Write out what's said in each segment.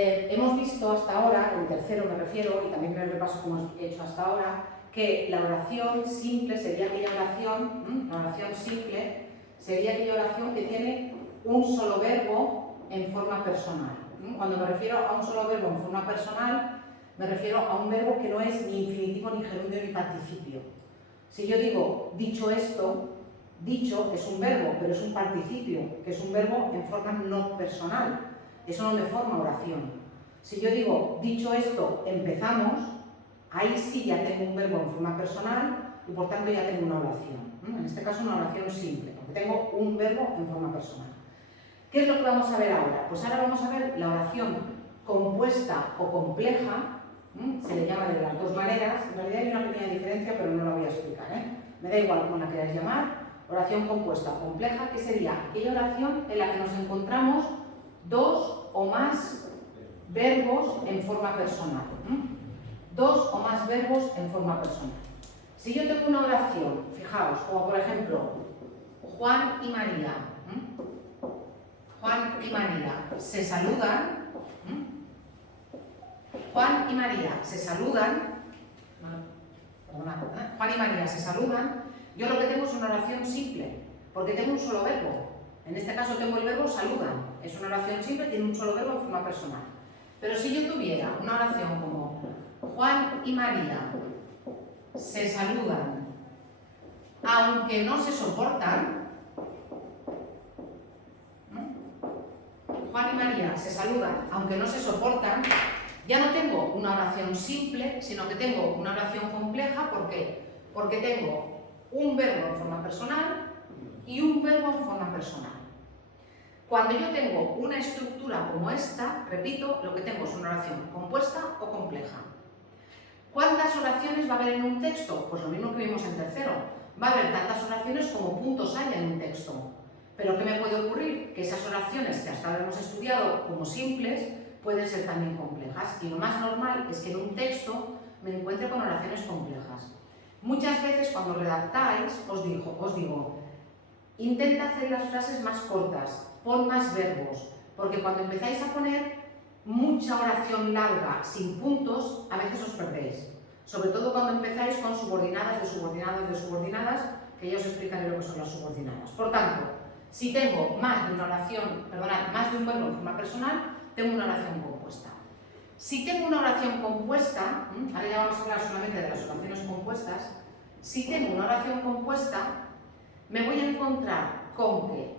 Hemos visto hasta ahora, en tercero me refiero, y también en el repaso que hemos hecho hasta ahora, que la oración simple sería aquella oración, la oración simple sería aquella oración que tiene un solo verbo en forma personal. Cuando me refiero a un solo verbo en forma personal, me refiero a un verbo que no es ni infinitivo, ni gerundio, ni participio. Si yo digo dicho esto, dicho es un verbo, pero es un participio, que es un verbo en forma no personal. Eso no me forma oración. Si yo digo dicho esto, empezamos, ahí sí ya tengo un verbo en forma personal y por tanto ya tengo una oración. En este caso una oración simple, porque tengo un verbo en forma personal. ¿Qué es lo que vamos a ver ahora? Pues ahora vamos a ver la oración compuesta o compleja, se le llama de las dos maneras. En realidad hay una pequeña diferencia, pero no la voy a explicar, Me da igual cómo la queráis llamar. Oración compuesta o compleja, que sería aquella oración en la que nos encontramos dos o más verbos en forma personal. Dos o más verbos en forma personal. Si yo tengo una oración, fijaos, como por ejemplo, Juan y María. Juan y María se saludan. Juan y María se saludan. Juan y María se saludan. Yo lo que tengo es una oración simple, porque tengo un solo verbo. En este caso tengo el verbo saludan. Es una oración simple, tiene un solo verbo en forma personal. Pero si yo tuviera una oración como Juan y María se saludan, aunque no se soportan, Juan y María se saludan, aunque no se soportan, ya no tengo una oración simple, sino que tengo una oración compleja. ¿Por qué? Porque tengo un verbo en forma personal y un verbo en forma personal. Cuando yo tengo una estructura como esta, repito, lo que tengo es una oración compuesta o compleja. ¿Cuántas oraciones va a haber en un texto? Pues lo mismo que vimos en tercero. Va a haber tantas oraciones como puntos haya en un texto. Pero ¿qué me puede ocurrir? Que esas oraciones que hasta ahora hemos estudiado como simples pueden ser también complejas. Y lo más normal es que en un texto me encuentre con oraciones complejas. Muchas veces cuando redactáis os digo, intenta hacer las frases más cortas, pon más verbos, porque cuando empezáis a poner mucha oración larga sin puntos, a veces os perdéis. Sobre todo cuando empezáis con subordinadas, de subordinadas, de subordinadas, que ya os explicaré lo que son las subordinadas. Por tanto, si tengo más de una oración, más de un verbo en forma personal, tengo una oración compuesta. Si tengo una oración compuesta, ahora ya vamos a hablar solamente de las oraciones compuestas, si tengo una oración compuesta, me voy a encontrar con que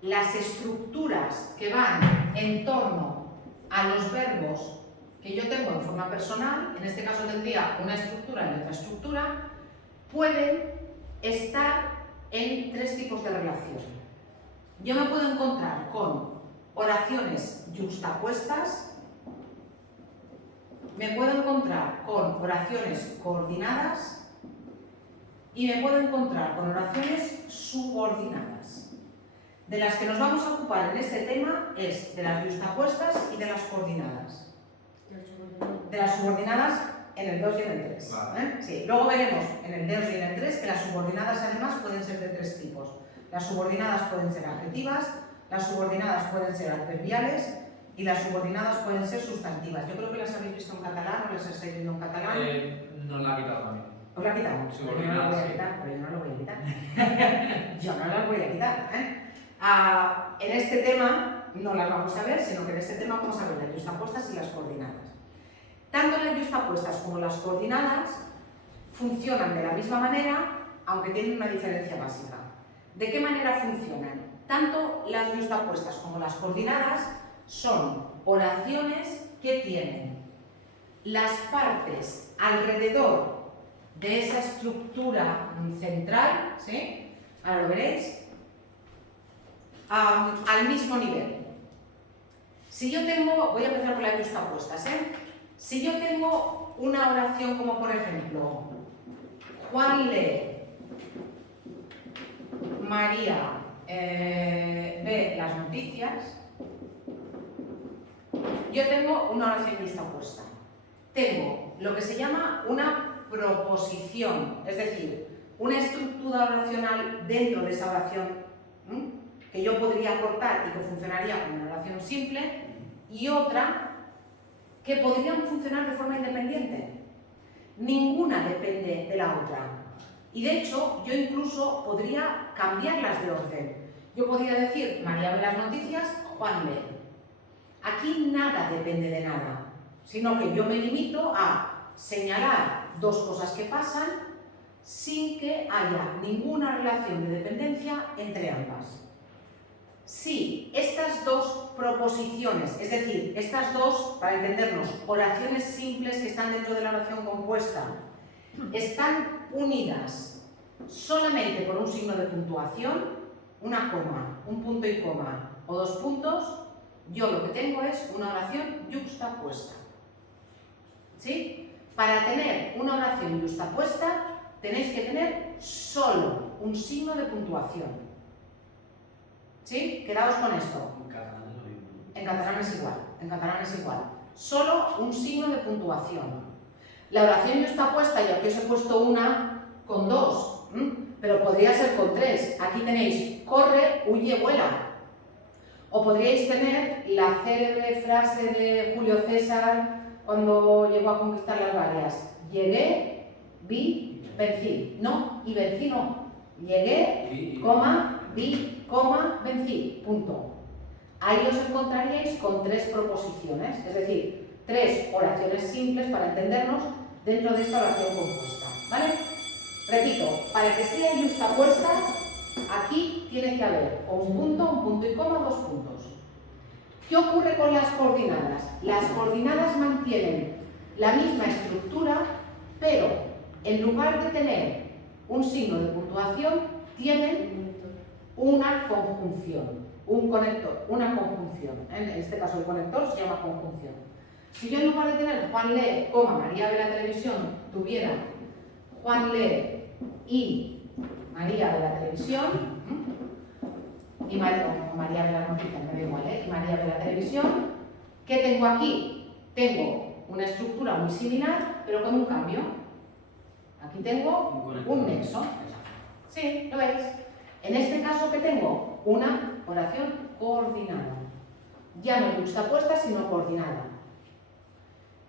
las estructuras que van en torno a los verbos que yo tengo en forma personal, en este caso tendría una estructura y otra estructura, pueden estar en tres tipos de relación. Yo me puedo encontrar con oraciones yuxtapuestas, me puedo encontrar con oraciones coordinadas y me puedo encontrar con oraciones subordinadas. De las que nos vamos a ocupar en este tema es de las yuxtapuestas y de las coordinadas. De las subordinadas en el 2 y en el 3. Vale. Sí. Luego veremos en el 2 y en el 3 que las subordinadas además pueden ser de tres tipos. Las subordinadas pueden ser adjetivas, las subordinadas pueden ser adverbiales y las subordinadas pueden ser sustantivas. Yo creo que las habéis visto en catalán o las estáis viendo en catalán. Nos la ha quitado también. ¿Os la ha quitado? Yo no la voy a quitar, pero yo no lo voy a quitar. Yo no las voy a quitar. En este tema no las vamos a ver, sino que en este tema vamos a ver las yuxtapuestas y las coordinadas. Tanto las yuxtapuestas como las coordinadas funcionan de la misma manera, aunque tienen una diferencia básica. ¿De qué manera funcionan? Tanto las yuxtapuestas como las coordinadas son oraciones que tienen las partes alrededor de esa estructura central, ¿sí? Ahora lo veréis, al mismo nivel. Si yo tengo, voy a empezar con las yuxtapuestas, Si yo tengo una oración como por ejemplo, Juan lee, María ve las noticias, yo tengo una oración yuxtapuesta. Tengo lo que se llama una proposición, es decir, una estructura oracional dentro de esa oración que yo podría cortar y que funcionaría como una oración simple, y otra que podrían funcionar de forma independiente. Ninguna depende de la otra. Y de hecho, yo incluso podría cambiarlas de orden. Yo podría decir, María ve las noticias, Juan lee. Aquí nada depende de nada, sino que yo me limito a señalar dos cosas que pasan sin que haya ninguna relación de dependencia entre ambas. Si estas dos proposiciones, es decir, estas dos, para entendernos, oraciones simples que están dentro de la oración compuesta, están unidas solamente por un signo de puntuación, una coma, un punto y coma o dos puntos, yo lo que tengo es una oración yuxtapuesta. ¿Sí? Para tener una oración yuxtapuesta tenéis que tener solo un signo de puntuación. ¿Sí? Quedaos con esto. En catalán es igual. En catalán es igual. Solo un signo de puntuación. La oración yuxtapuesta, yo aquí os he puesto una con dos, pero podría ser con tres. Aquí tenéis corre, huye, vuela. O podríais tener la célebre frase de Julio César cuando llegó a conquistar las Galias. Llegué, vi, vencí. No, y vencí no. Llegué, coma, vi, coma, vencí. Punto. Ahí os encontraríais con tres proposiciones, es decir, tres oraciones simples para entendernos dentro de esta oración compuesta. ¿Vale? Repito, para que sea yuxtapuesta, aquí tiene que haber un punto y coma, dos puntos. ¿Qué ocurre con las coordinadas? Las coordinadas mantienen la misma estructura, pero en lugar de tener un signo de puntuación, tienen una conjunción, un conector, una conjunción. En este caso el conector se llama conjunción. Si yo en lugar de tener Juan lee, María ve la televisión, tuviera Juan lee y María ve la televisión, y María ve la noticia, me da igual, y María ve la televisión, ¿qué tengo aquí? Tengo una estructura muy similar, pero con un cambio. Aquí tengo un nexo. Sí, ¿lo veis? En este caso, ¿qué tengo? Una oración coordinada. Ya no yuxtapuesta, sino coordinada.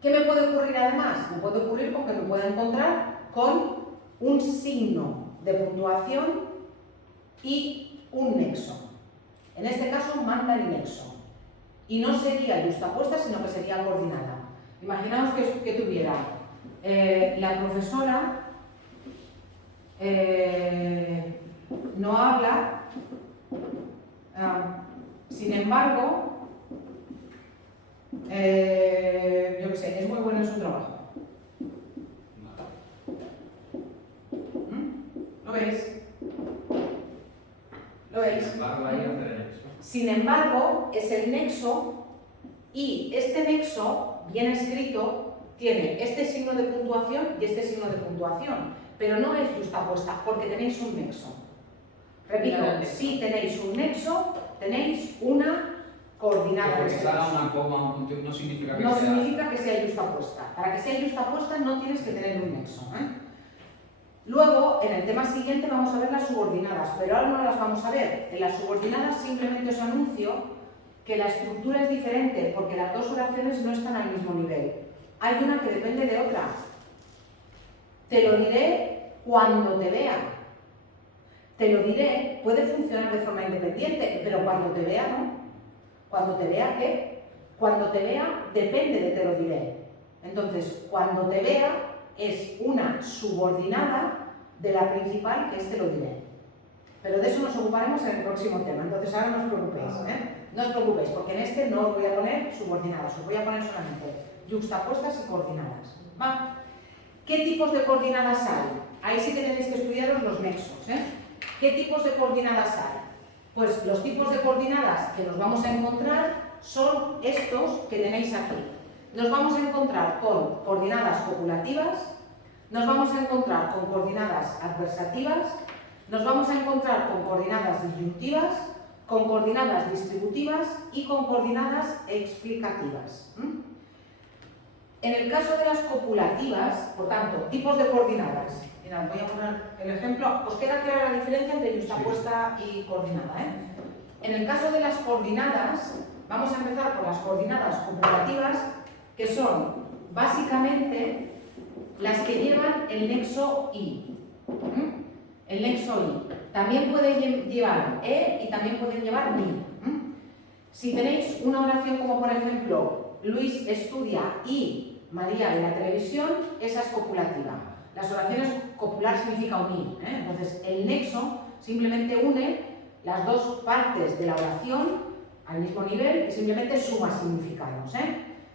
¿Qué me puede ocurrir además? Me puede ocurrir con que me pueda encontrar con un signo de puntuación y un nexo. En este caso manda el nexo. Y no sería yuxtapuesta, sino que sería coordinada. Imaginaos que tuviera la profesora no habla, sin embargo, yo qué sé, es muy buena en su trabajo. ¿Lo veis? ¿Lo veis? Sin embargo, es el nexo y este nexo, bien escrito, tiene este signo de puntuación y este signo de puntuación, pero no es yuxtapuesta porque tenéis un nexo. Repito, si tenéis un nexo, tenéis una coordinada. Porque se haga una coma, un punto, no significa que sea yuxtapuesta. Para que sea yuxtapuesta no tienes que tener un nexo. Luego, en el tema siguiente vamos a ver las subordinadas, pero ahora no las vamos a ver. En las subordinadas simplemente os anuncio que la estructura es diferente porque las dos oraciones no están al mismo nivel. Hay una que depende de otra. Te lo diré cuando te vea. Te lo diré, puede funcionar de forma independiente, pero cuando te vea, ¿no? Cuando te vea, ¿qué? Cuando te vea, depende de te lo diré. Entonces, cuando te vea es una subordinada de la principal, que es te lo diré. Pero de eso nos ocuparemos en el próximo tema, entonces ahora no os preocupéis, No os preocupéis, porque en este no os voy a poner subordinadas, os voy a poner solamente yuxtapuestas y coordinadas. ¿Va? ¿Qué tipos de coordinadas hay? Ahí sí que tenéis que estudiaros los nexos, ¿Qué tipos de coordinadas hay? Pues los tipos de coordinadas que nos vamos a encontrar son estos que tenéis aquí. Nos vamos a encontrar con coordinadas copulativas, nos vamos a encontrar con coordinadas adversativas, nos vamos a encontrar con coordinadas disyuntivas, con coordinadas distributivas y con coordinadas explicativas. En el caso de las copulativas, por tanto, tipos de coordinadas. Mirad, voy a poner el ejemplo. ¿Os queda clara la diferencia entre yuxtapuesta y coordinada? En el caso de las coordinadas, vamos a empezar por las coordenadas copulativas, que son básicamente las que llevan el nexo I. El nexo I. También pueden llevar E y también pueden llevar ni. Si tenéis una oración como por ejemplo, Luis estudia y María ve la televisión, esa es copulativa. Las oraciones copular significa unir. Entonces, el nexo simplemente une las dos partes de la oración al mismo nivel y simplemente suma significados.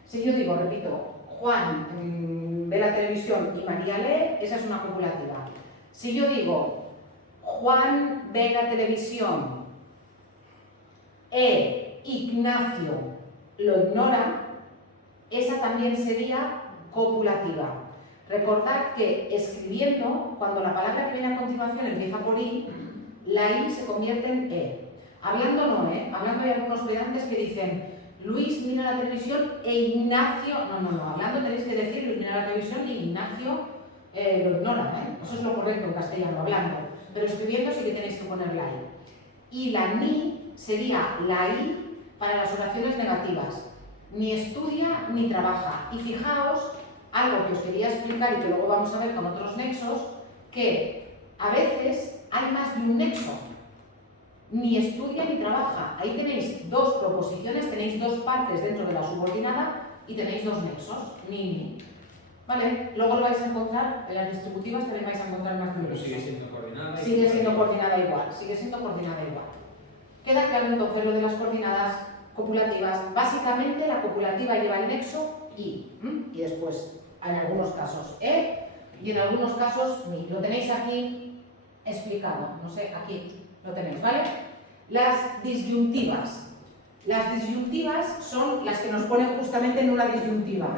Si yo digo, repito, Juan ve la televisión y María lee, esa es una copulativa. Si yo digo, Juan ve la televisión e Ignacio lo ignora, esa también sería copulativa. Recordad que escribiendo, cuando la palabra que viene a continuación empieza por I, la I se convierte en E. Hablando no, hablando hay algunos estudiantes que dicen Luis mira la televisión e Ignacio... No, hablando tenéis que decir Luis mira la televisión y Ignacio lo ignora, Eso es lo correcto en castellano, hablando. Pero escribiendo sí que tenéis que poner la I. Y la ni sería la I para las oraciones negativas. Ni estudia ni trabaja. Y fijaos, algo que os quería explicar y que luego vamos a ver con otros nexos, que a veces hay más de un nexo. Ni estudia ni trabaja. Ahí tenéis dos proposiciones, tenéis dos partes dentro de la subordinada y tenéis dos nexos, ni. ¿Vale? Luego lo vais a encontrar, en las distributivas también vais a encontrar más de un Pero nexo. sigue siendo coordinada. Sigue siendo coordinada igual, sigue siendo coordinada igual. Queda claro entonces lo de las coordinadas copulativas. Básicamente la copulativa lleva el nexo I, y después en algunos casos E y en algunos casos ni. Lo tenéis aquí explicado, no sé, aquí lo tenéis, ¿vale? Las disyuntivas. Las disyuntivas son las que nos ponen justamente en una disyuntiva,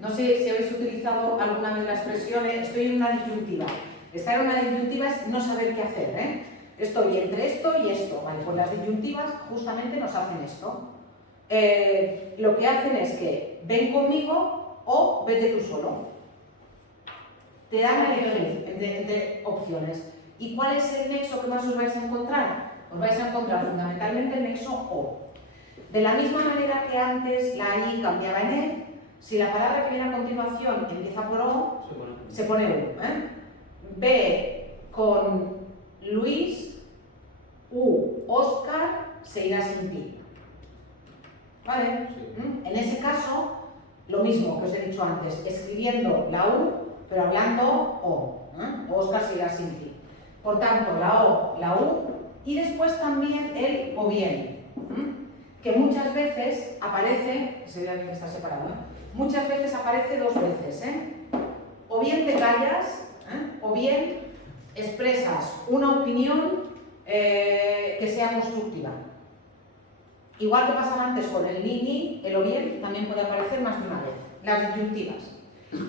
No sé si habéis utilizado alguna vez la expresión, estoy en una disyuntiva. Estar en una disyuntiva es no saber qué hacer, Estoy entre esto y esto, ¿vale? Pues las disyuntivas justamente nos hacen esto. Lo que hacen es que ven conmigo o vete tú solo. Te dan a elegir entre opciones. ¿Y cuál es el nexo que más os vais a encontrar? Os vais a encontrar fundamentalmente el nexo O. De la misma manera que antes la I cambiaba en E, si la palabra que viene a continuación empieza por O, se pone U. Ve con Luis, Óscar, se irá sin ti. ¿Vale? Sí. En ese caso, lo mismo que os he dicho antes, escribiendo la U, pero hablando O. Óscar se irá sin ti. Por tanto, la O, la U, y después también el o bien, que muchas veces aparece, se ve que está separado, muchas veces aparece dos veces, O bien te callas, o bien expresas una opinión que sea constructiva. Igual que pasaba antes con el ni, el o bien también puede aparecer más de una vez. Las disyuntivas.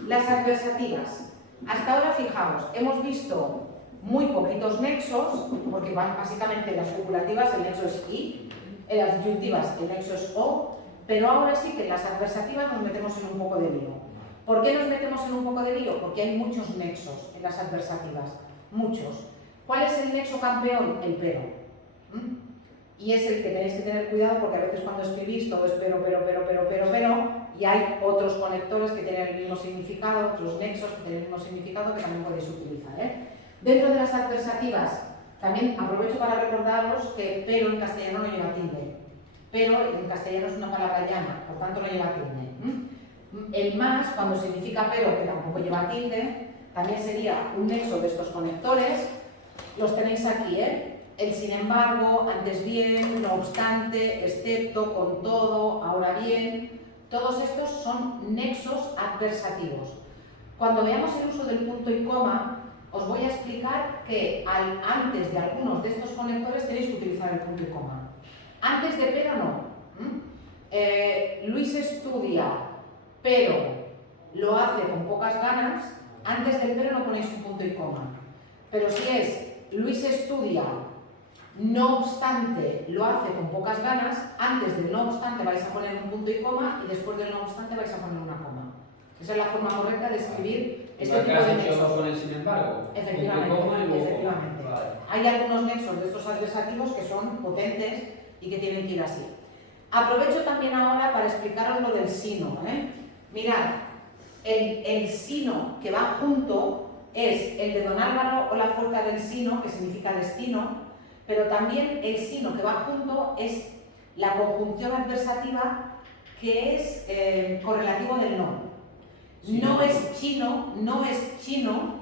Las adversativas. Hasta ahora, fijaos, hemos visto muy poquitos nexos, porque van básicamente en las copulativas el nexo es I, en las disyuntivas el nexo es O, pero ahora sí que en las adversativas nos metemos en un poco de lío. ¿Por qué nos metemos en un poco de lío? Porque hay muchos nexos en las adversativas, muchos. ¿Cuál es el nexo campeón? El pero. Y es el que tenéis que tener cuidado porque a veces cuando escribís todo es pero, y hay otros conectores que tienen el mismo significado, otros nexos que tienen el mismo significado que también podéis utilizar. Dentro de las adversativas, también aprovecho para recordaros que pero en castellano no lleva tilde. Pero en castellano es una palabra llana, por tanto no lleva tilde. El más, cuando significa pero, que tampoco lleva tilde, también sería un nexo de estos conectores. Los tenéis aquí, El sin embargo, antes bien, no obstante, excepto, con todo, ahora bien. Todos estos son nexos adversativos. Cuando veamos el uso del punto y coma, os voy a explicar que antes de algunos de estos conectores tenéis que utilizar el punto y coma. Antes de pero no. Luis estudia, pero lo hace con pocas ganas. Antes del pero no ponéis un punto y coma. Pero si es Luis estudia, no obstante, lo hace con pocas ganas, antes del no obstante vais a poner un punto y coma y después del no obstante vais a poner una coma. Esa es la forma correcta de escribir este tipo de nexos. Poner sin embargo. Efectivamente. Vale. Hay algunos nexos de estos adversativos que son potentes y que tienen que ir así. Aprovecho también ahora para explicaros lo del sino. Mirad, el sino que va junto es el de Don Álvaro o la fuerza del sino, que significa destino, pero también el sino que va junto es la conjunción adversativa, que es correlativo del no. Sí, No es chino,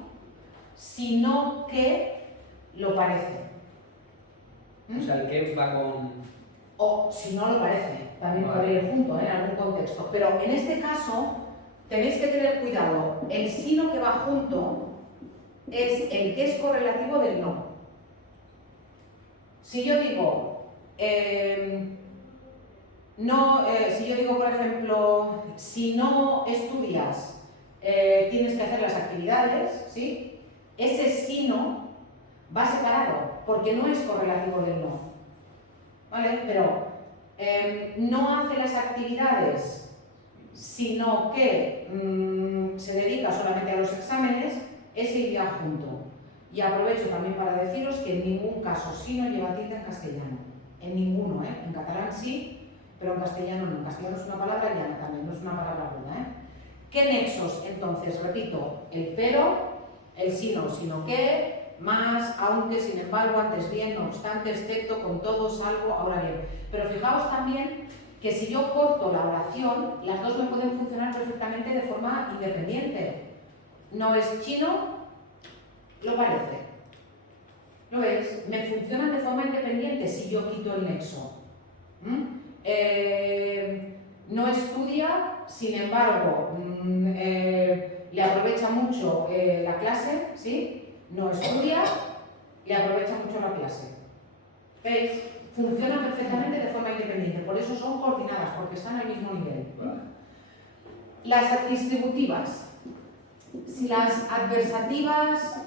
sino que lo parece. O sea, el que va con... O si no lo parece, también podría ir junto en algún contexto. Pero en este caso tenéis que tener cuidado. El sino que va junto es el que es correlativo del no. Si yo digo, si yo digo, por ejemplo, si no estudias, tienes que hacer las actividades, ¿sí? Ese sino va separado, porque no es correlativo del no, ¿vale? Pero no hace las actividades, sino que se dedica solamente a los exámenes, ese iría junto. Y aprovecho también para deciros que en ningún caso sino lleva tilde en castellano. En ninguno, ¿eh? En catalán sí, pero en castellano no. En castellano es una palabra llana también, no es una palabra aguda, ¿eh? ¿Qué nexos? Entonces, repito, el pero, el sino que, más, aunque, sin embargo, antes, bien, no obstante, excepto, con todo, salvo, ahora bien. Pero fijaos también que si yo corto la oración, las dos me pueden funcionar perfectamente de forma independiente. No es chino, lo parece. Lo es. Me funcionan de forma independiente si yo quito el nexo. No estudia, sin embargo, le aprovecha mucho la clase, ¿sí? No estudia, le aprovecha mucho la clase. ¿Veis? Funcionan perfectamente de forma independiente, por eso son coordinadas, porque están al mismo nivel. Las distributivas. Si las adversativas,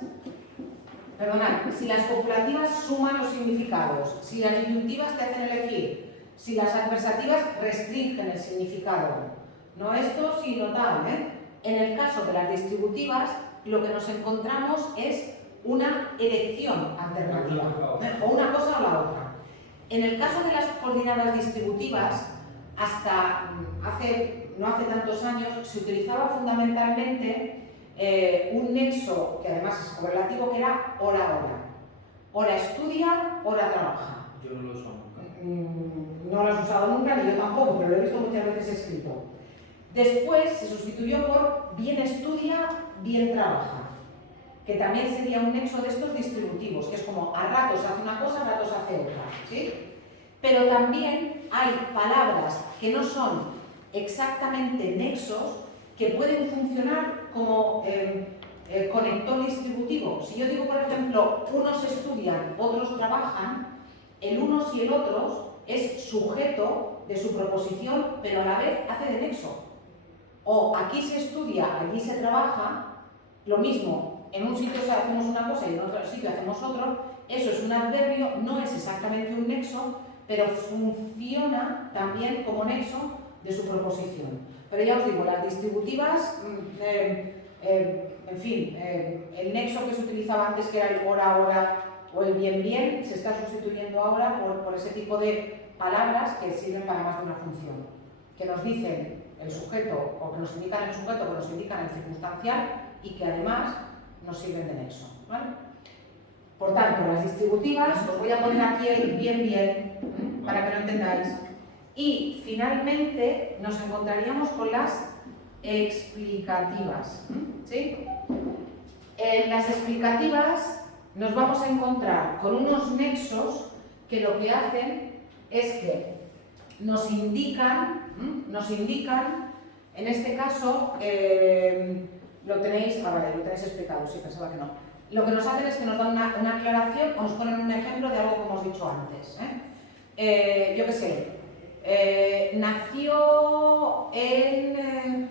si las copulativas suman los significados, si las disyuntivas te hacen elegir, si las adversativas restringen el significado, no esto, sino tal, ¿eh? En el caso de las distributivas, lo que nos encontramos es una elección alternativa, o una cosa o la otra. En el caso de las coordinadas distributivas, hasta no hace tantos años, se utilizaba fundamentalmente un nexo, que además es correlativo, que era hora-hora. Hora estudia, hora trabaja. Yo no lo he usado nunca. No lo has usado nunca, ni yo tampoco, pero lo he visto muchas veces escrito. Después se sustituyó por bien estudia, bien trabaja, que también sería un nexo de estos distributivos, que es como a ratos hace una cosa, a ratos hace otra, ¿sí? Pero también hay palabras que no son exactamente nexos, que pueden funcionar como conector distributivo. Si yo digo, por ejemplo, unos estudian, otros trabajan, el unos y el otros es sujeto de su proposición, pero a la vez hace de nexo. O aquí se estudia, allí se trabaja, lo mismo, en un sitio hacemos una cosa y en otro sitio hacemos otro, eso es un adverbio, no es exactamente un nexo, pero funciona también como nexo de su proposición. Pero ya os digo, las distributivas, en fin, el nexo que se utilizaba antes, que era el hora o el bien, se está sustituyendo ahora por ese tipo de palabras que sirven para más de una función, que nos dicen el sujeto, o que nos indican el sujeto, que nos indican el circunstancial y que además nos sirven de nexo, ¿vale? Por tanto, las distributivas, os voy a poner aquí el bien, para que lo entendáis. Y finalmente nos encontraríamos con las explicativas, ¿sí? En las explicativas nos vamos a encontrar con unos nexos que lo que hacen es que nos indican, en este caso, lo tenéis explicado, sí, pensaba que no. Lo que nos hacen es que nos dan una aclaración o nos ponen un ejemplo de algo que hemos dicho antes. Yo qué sé, nació en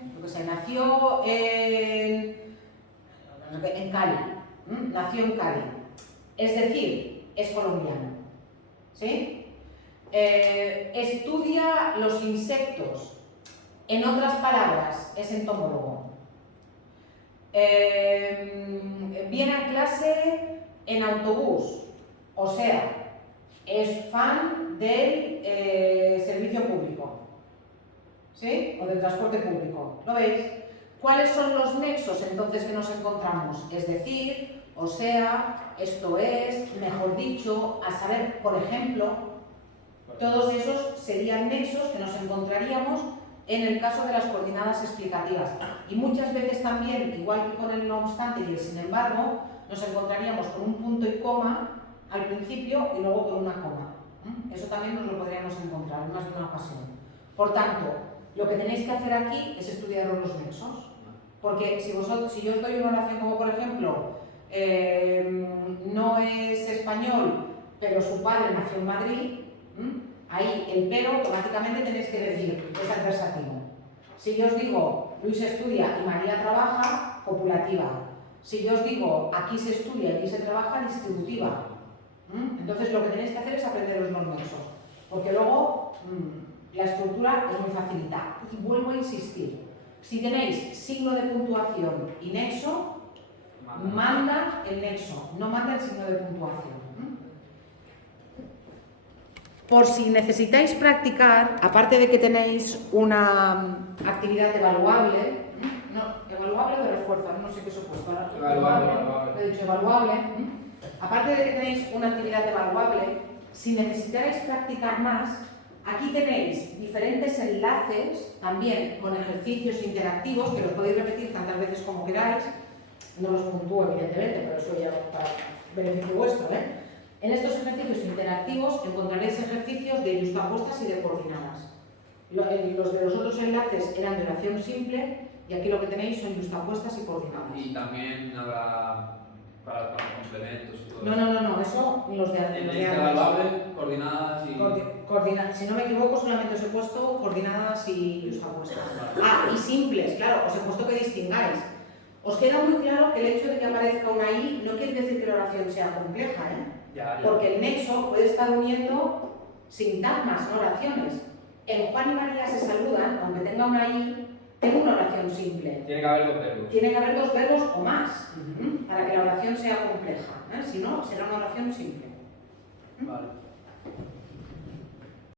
Cali, nació en Cali, es decir, es colombiano, ¿sí? Estudia los insectos, en otras palabras, es entomólogo. Viene a clase en autobús, o sea, es fan del servicio público, ¿sí? O del transporte público. ¿Lo veis? ¿Cuáles son los nexos entonces que nos encontramos? Es decir, o sea, esto es, mejor dicho, a saber, por ejemplo, todos esos serían nexos que nos encontraríamos en el caso de las coordenadas explicativas. Y muchas veces también, igual que con el no obstante y el sin embargo, nos encontraríamos con un punto y coma al principio y luego con una coma. Eso también nos lo podríamos encontrar en más de una ocasión. Por tanto, lo que tenéis que hacer aquí es estudiar los nexos. Porque si yo os doy una oración como por ejemplo, no es español, pero su padre nació en Madrid, ahí el pero automáticamente tenéis que decir, es adversativo. Si yo os digo, Luis estudia y María trabaja, copulativa. Si yo os digo, aquí se estudia y aquí se trabaja, distributiva. Entonces lo que tenéis que hacer es aprenderos los nexos, porque luego la estructura es muy facilita. Y vuelvo a insistir, si tenéis signo de puntuación y nexo, manda el nexo, no manda el signo de puntuación. Por si necesitáis practicar, aparte de que tenéis una actividad evaluable, evaluable o de refuerzo, no sé qué os he puesto ahora. Evaluable. He dicho evaluable. Aparte de que tenéis una actividad evaluable, si necesitáis practicar más, aquí tenéis diferentes enlaces, también con ejercicios interactivos, que los podéis repetir tantas veces como queráis. No los puntúo, evidentemente, pero eso ya para beneficio vuestro, ¿eh? En estos ejercicios interactivos encontraréis ejercicios de yustapuestas y de coordinadas. Los de los otros enlaces eran de oración simple y aquí lo que tenéis son yustapuestas y coordinadas. Y también habrá para los complementos y todo. No, eso los de antes. Evaluable, coordinadas y... Coordinadas. Si no me equivoco, solamente os he puesto coordinadas y yustapuestas. Ah, y simples, claro, os he puesto que distingáis. Os queda muy claro que el hecho de que aparezca una I no quiere decir que la oración sea compleja, ¿eh? Ya. Porque el nexo puede estar uniendo sintagmas, no oraciones. En Juan y María se saludan, aunque tenga una I, tengo una oración simple. Tiene que haber dos verbos. Tiene que haber dos verbos o más, para que la oración sea compleja. Si no, será una oración simple. Vale.